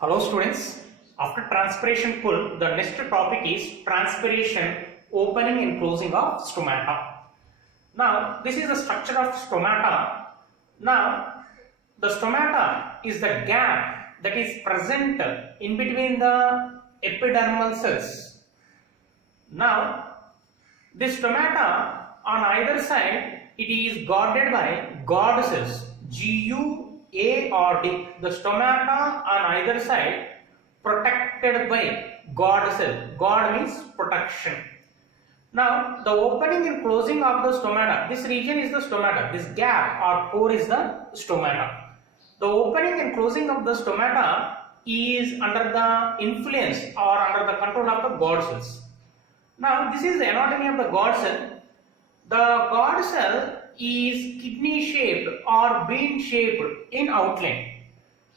Hello students, after transpiration pull, the next topic is transpiration, opening and closing of stomata. Now, this is the structure of stomata. Now, the stomata is the gap that is present in between the epidermal cells. Now, this stomata on either side, it is guarded by guard cells, G-U-A-R-D. The stomata on either side protected by guard cell. Guard means protection. Now, the opening and closing of the stomata, this region is the stomata, this gap or pore is the stomata. The opening and closing of the stomata is under the influence or under the control of the guard cells. Now, this is the anatomy of the guard cell. The guard cell is kidney shaped or bean shaped in outline.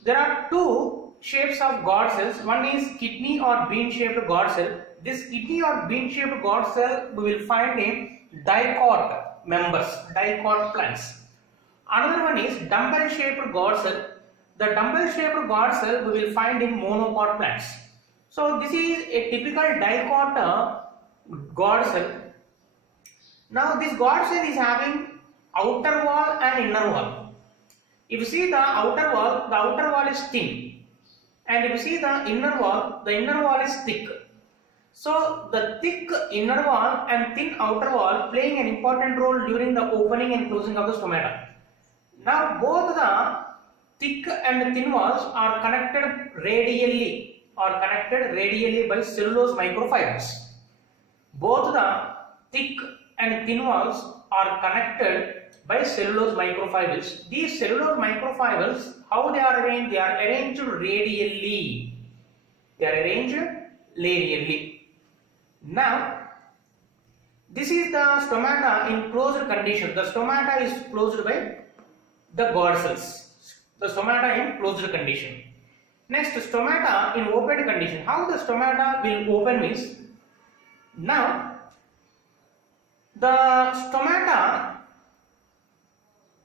There are two shapes of guard cells. One is kidney or bean shaped guard cell. This kidney or bean shaped guard cell we will find in dicot members, dicot plants. Another one is dumbbell shaped guard cell. The dumbbell shaped guard cell we will find in monopod plants. So this is a typical dicot guard cell. Now this guard cell is having outer wall and inner wall. If you see the outer wall is thin, and if you see the inner wall is thick. So the thick inner wall and thin outer wall playing an important role during the opening and closing of the stomata. Now both the thick and thin walls are connected radially by cellulose microfibers. Both the thick and thin walls are connected by cellulose microfibers. These cellulose microfibers, how they are arranged? They are arranged radially. Now, this is the stomata in closed condition. The stomata is closed by the guard cells. The stomata in closed condition. Next, stomata in open condition. How the stomata will open means, now the stomata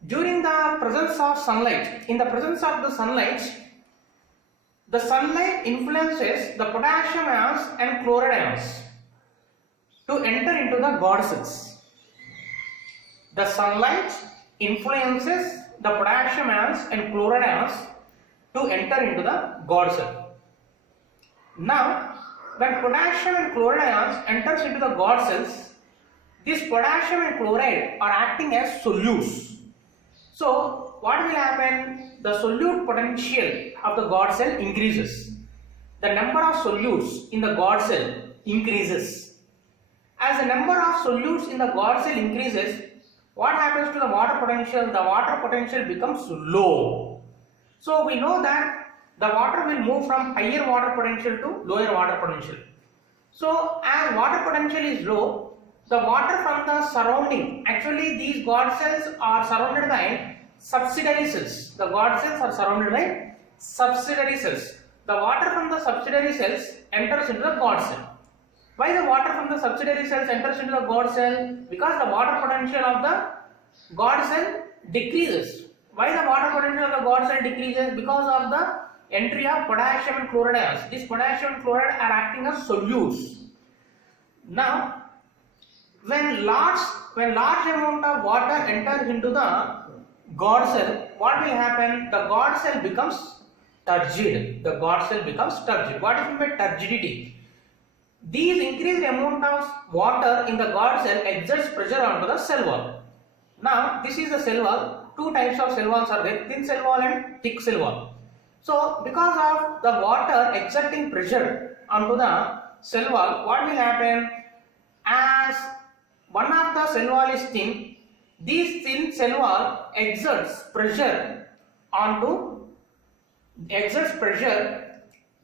during the presence of sunlight, in the presence of the sunlight influences the potassium ions and chloride ions to enter into the guard cells. The sunlight influences the potassium ions and chloride ions to enter into the guard cell. Now, when potassium and chloride ions enters into the guard cells, this potassium and chloride are acting as solutes. So, what will happen? The solute potential of the guard cell increases. The number of solutes in the guard cell increases. As the number of solutes in the guard cell increases, what happens to the water potential? The water potential becomes low. So, we know that the water will move from higher water potential to lower water potential. So, as water potential is low, the water from the surrounding, actually these guard cells are surrounded by subsidiary cells. The guard cells are surrounded by subsidiary cells. The water from the subsidiary cells enters into the guard cell. Why the water from the subsidiary cells enters into the guard cell? Because the water potential of the guard cell decreases. Why the water potential of the guard cell decreases? Because of the entry of potassium and chloride ions. These potassium and chloride are acting as solutes. Now, when large amount of water enters into the guard cell, what will happen? The guard cell becomes turgid. What is meant by turgidity? These increased amount of water in the guard cell exerts pressure onto the cell wall. Now, this is the cell wall. Two types of cell walls are there: thin cell wall and thick cell wall. So, because of the water exerting pressure onto the cell wall, what will happen? As one of the cell wall is thin, this thin cell wall exerts pressure.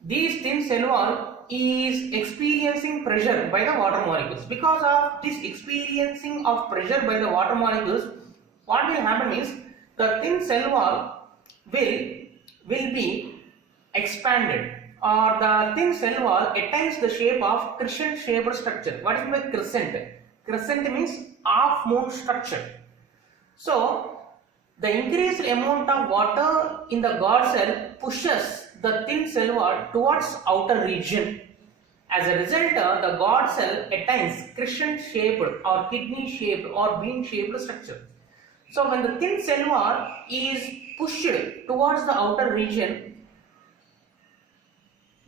This thin cell wall is experiencing pressure by the water molecules. Because of this experiencing of pressure by the water molecules, what will happen is the thin cell wall will be expanded, or the thin cell wall attains the shape of crescent shaped structure. What is meant by crescent? Crescent means half moon structure. So, the increased amount of water in the guard cell pushes the thin cell wall towards outer region. As a result, the guard cell attains crescent-shaped or kidney-shaped or bean-shaped structure. So, when the thin cell wall is pushed towards the outer region,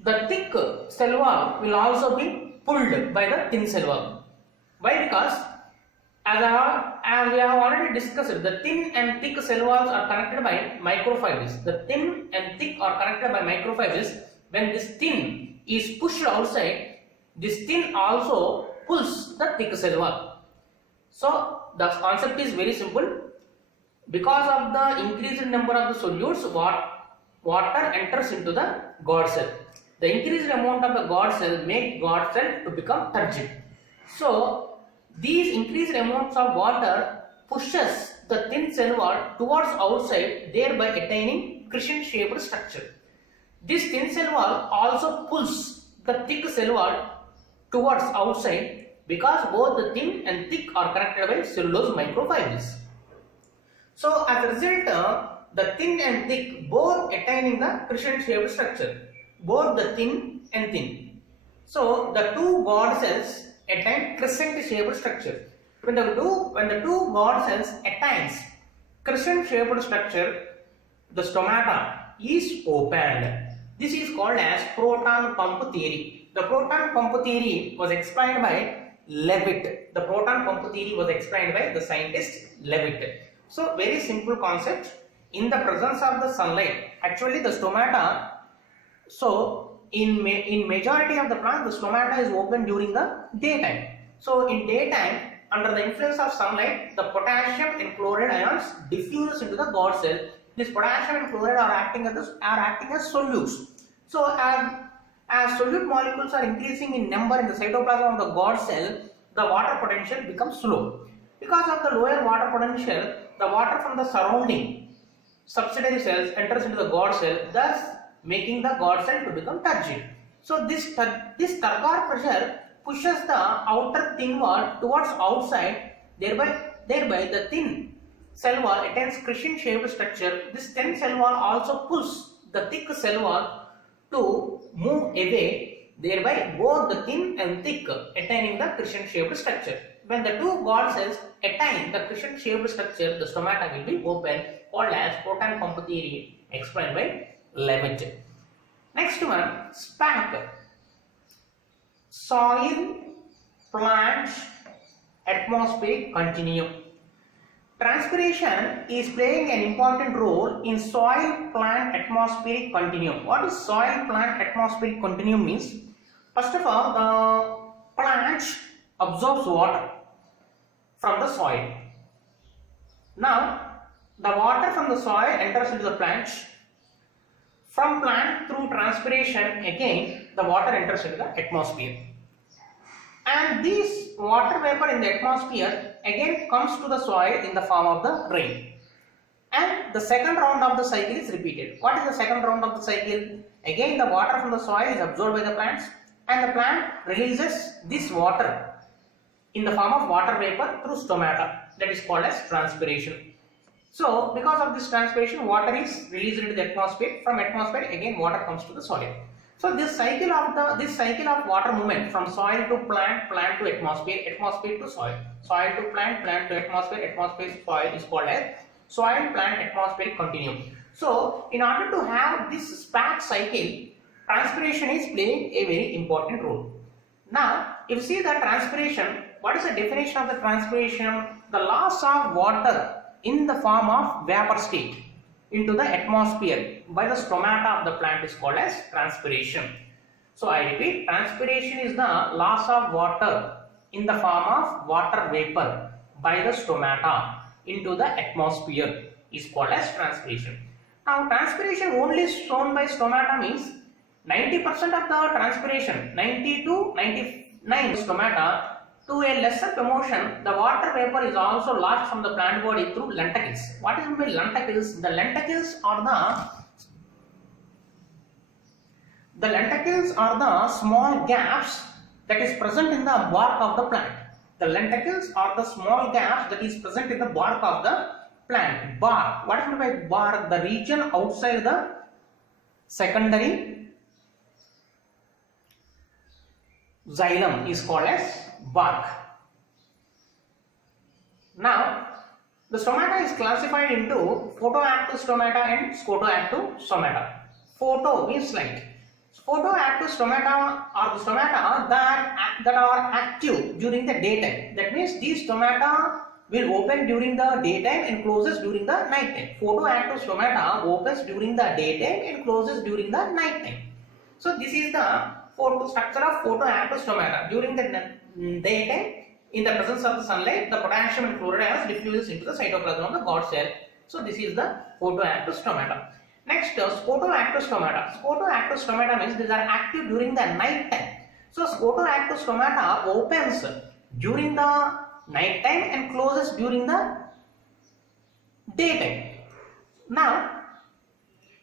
the thick cell wall will also be pulled by the thin cell wall. Why? Because as we have already discussed, the thin and thick cell walls are connected by microfibers. The thin and thick are connected by microfibers. When this thin is pushed outside, this thin also pulls the thick cell wall. So the concept is very simple. Because of the increased number of the solutes, water enters into the guard cell. The increased amount of the guard cell makes guard cell to become turgid. So these increased amounts of water pushes the thin cell wall towards outside, thereby attaining crescent-shaped structure. This thin cell wall also pulls the thick cell wall towards outside because both the thin and thick are connected by cellulose microfibers. So as a result, the thin and thick both attaining the crescent-shaped structure. Both the thin and thin. So the two guard cells attain crescent-shaped structure. When the two guard cells attains crescent-shaped structure, the stomata is opened. This is called as proton pump theory. The proton pump theory was explained by Leavitt. The proton pump theory was explained by the scientist Leavitt. So very simple concept. In the presence of the sunlight, actually the stomata, so in majority of the plant, the stomata is open during the daytime. So in daytime, under the influence of sunlight, the potassium and chloride ions diffuse into the guard cell. This potassium and chloride are acting as solutes. So as solute molecules are increasing in number in the cytoplasm of the guard cell, the water potential becomes low. Because of the lower water potential, the water from the surrounding subsidiary cells enters into the guard cell, thus making the guard cell to become turgid. So this turgor pressure pushes the outer thin wall towards outside, thereby the thin cell wall attains crescent-shaped structure. This thin cell wall also pulls the thick cell wall to move away, thereby both the thin and thick attaining the crescent-shaped structure. When the two guard cells attain the crescent-shaped structure, the stomata will be open, called as proton pump theory, explained by Leavitt. Next one, SPAC. Soil, plant, atmospheric continuum. Transpiration is playing an important role in soil, plant, atmospheric continuum. What is soil, plant, atmospheric continuum means? First of all, the plant absorbs water from the soil. Now, the water from the soil enters into the plant. From plant through transpiration, again the water enters into the atmosphere. And this water vapor in the atmosphere again comes to the soil in the form of the rain. And the second round of the cycle is repeated. What is the second round of the cycle? Again the water from the soil is absorbed by the plants and the plant releases this water in the form of water vapor through stomata, that is called as transpiration. So because of this transpiration, water is released into the atmosphere. From atmosphere again water comes to the soil. So this cycle of water movement from soil to plant, plant to atmosphere, atmosphere to soil, soil to plant, plant to atmosphere, atmosphere to soil is called as soil, plant, atmospheric continuum. So in order to have this SPAC cycle, transpiration is playing a very important role. Now if you see the transpiration, what is the definition of the transpiration? The loss of water in the form of vapor state into the atmosphere by the stomata of the plant is called as transpiration. So I repeat, transpiration is the loss of water in the form of water vapor by the stomata into the atmosphere is called as transpiration. Now transpiration only shown by stomata means 90% of the transpiration, 90 to 99 stomata. To a lesser promotion, the water vapor is also lost from the plant body through lenticles. What is meant by lenticles? The lenticles are the small gaps that is present in the bark of the plant. The lenticles are the small gaps that is present in the bark of the plant. Bark. What is meant by bark? The region outside the secondary xylem is called as bark. Now, the stomata is classified into photoactive stomata and scotoactive stomata. Photo means light. Photoactive stomata are the stomata that are active during the daytime. That means these stomata will open during the daytime and closes during the night time. Photoactive stomata opens during the daytime and closes during the night time. So this is the structure of photoactive stomata. During the daytime, in the presence of the sunlight, the potassium and chloride ions diffuses into the cytoplasm of the God cell. So this is the photoactive stomata. Next, scotoactive stomata. Scotoactive stomata means these are active during the night time. So scotoactive stomata opens during the night time and closes during the daytime. Now,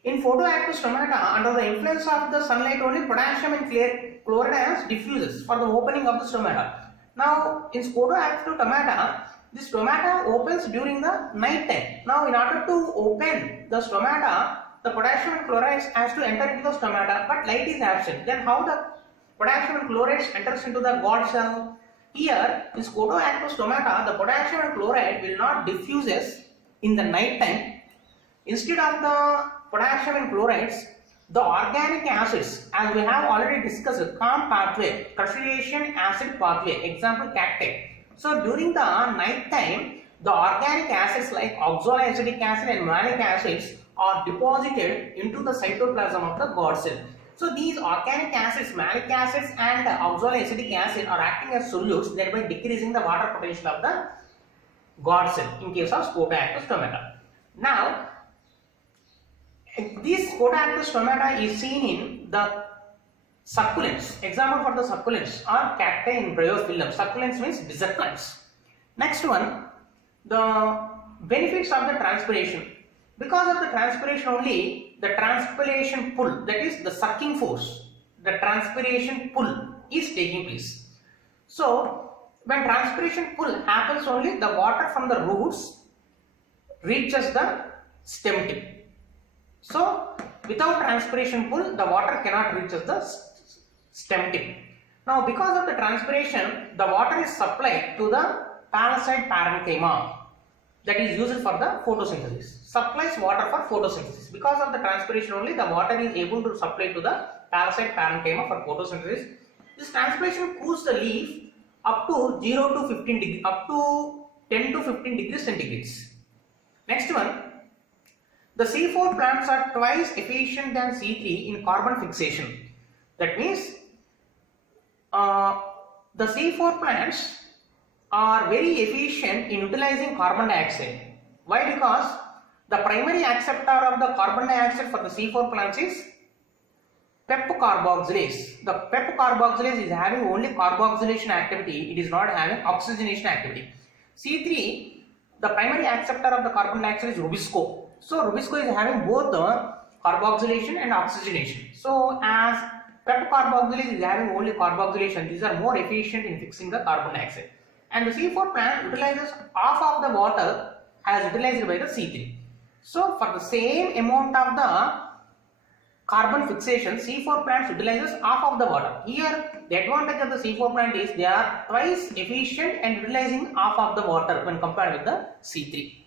in photoactive stomata, under the influence of the sunlight only, potassium and chloride ions diffuses for the opening of the stomata. Now, in scotoactive stomata, this stomata opens during the night time. Now, in order to open the stomata, the potassium and chlorides has to enter into the stomata, but light is absent. Then how the potassium and chlorides enters into the God cell? Here, in scotoactive stomata, the potassium and chloride will not diffuses in the night time. Instead of the potassium and chlorides, the organic acids, as we have already discussed, CAM pathway, tertiation acid pathway, example cacti. So during the night time, the organic acids like oxaloacetic acid and malic acids are deposited into the cytoplasm of the God cell. So these organic acids, malic acids and oxaloacetic acid are acting as solutes, thereby decreasing the water potential of the God cell in case of scotoactive stomata. Now, this scotoactive stomata is seen in the succulents. Example for the succulents are cacti in bryophyllum. Succulents means desert plants. Next one, the benefits of the transpiration. Because of the transpiration only, the transpiration pull, that is the sucking force, the transpiration pull is taking place. So, when transpiration pull happens only, the water from the roots reaches the stem tip. So, without transpiration pull, the water cannot reach the stem tip. Now, because of the transpiration, the water is supplied to the palisade parenchyma, that is used for the photosynthesis. Supplies water for photosynthesis. Because of the transpiration only, the water is able to supply to the palisade parenchyma for photosynthesis. This transpiration cools the leaf up to 0 to 15 degrees, up to 10 to 15 degrees centigrades. Next one, the C4 plants are twice efficient than C3 in carbon fixation. That means the C4 plants are very efficient in utilizing carbon dioxide. Why? Because the primary acceptor of the carbon dioxide for the C4 plants is PEP carboxylase. The PEP carboxylase is having only carboxylation activity, it is not having oxygenation activity. C3, the primary acceptor of the carbon dioxide is rubisco. So rubisco is having both the carboxylation and oxygenation. So as PEP carboxylase is having only carboxylation, these are more efficient in fixing the carbon dioxide. And the C4 plant utilizes half of the water as utilized by the C3. So for the same amount of the carbon fixation, C4 plants utilizes half of the water. Here the advantage of the C4 plant is they are twice efficient and utilizing half of the water when compared with the C3.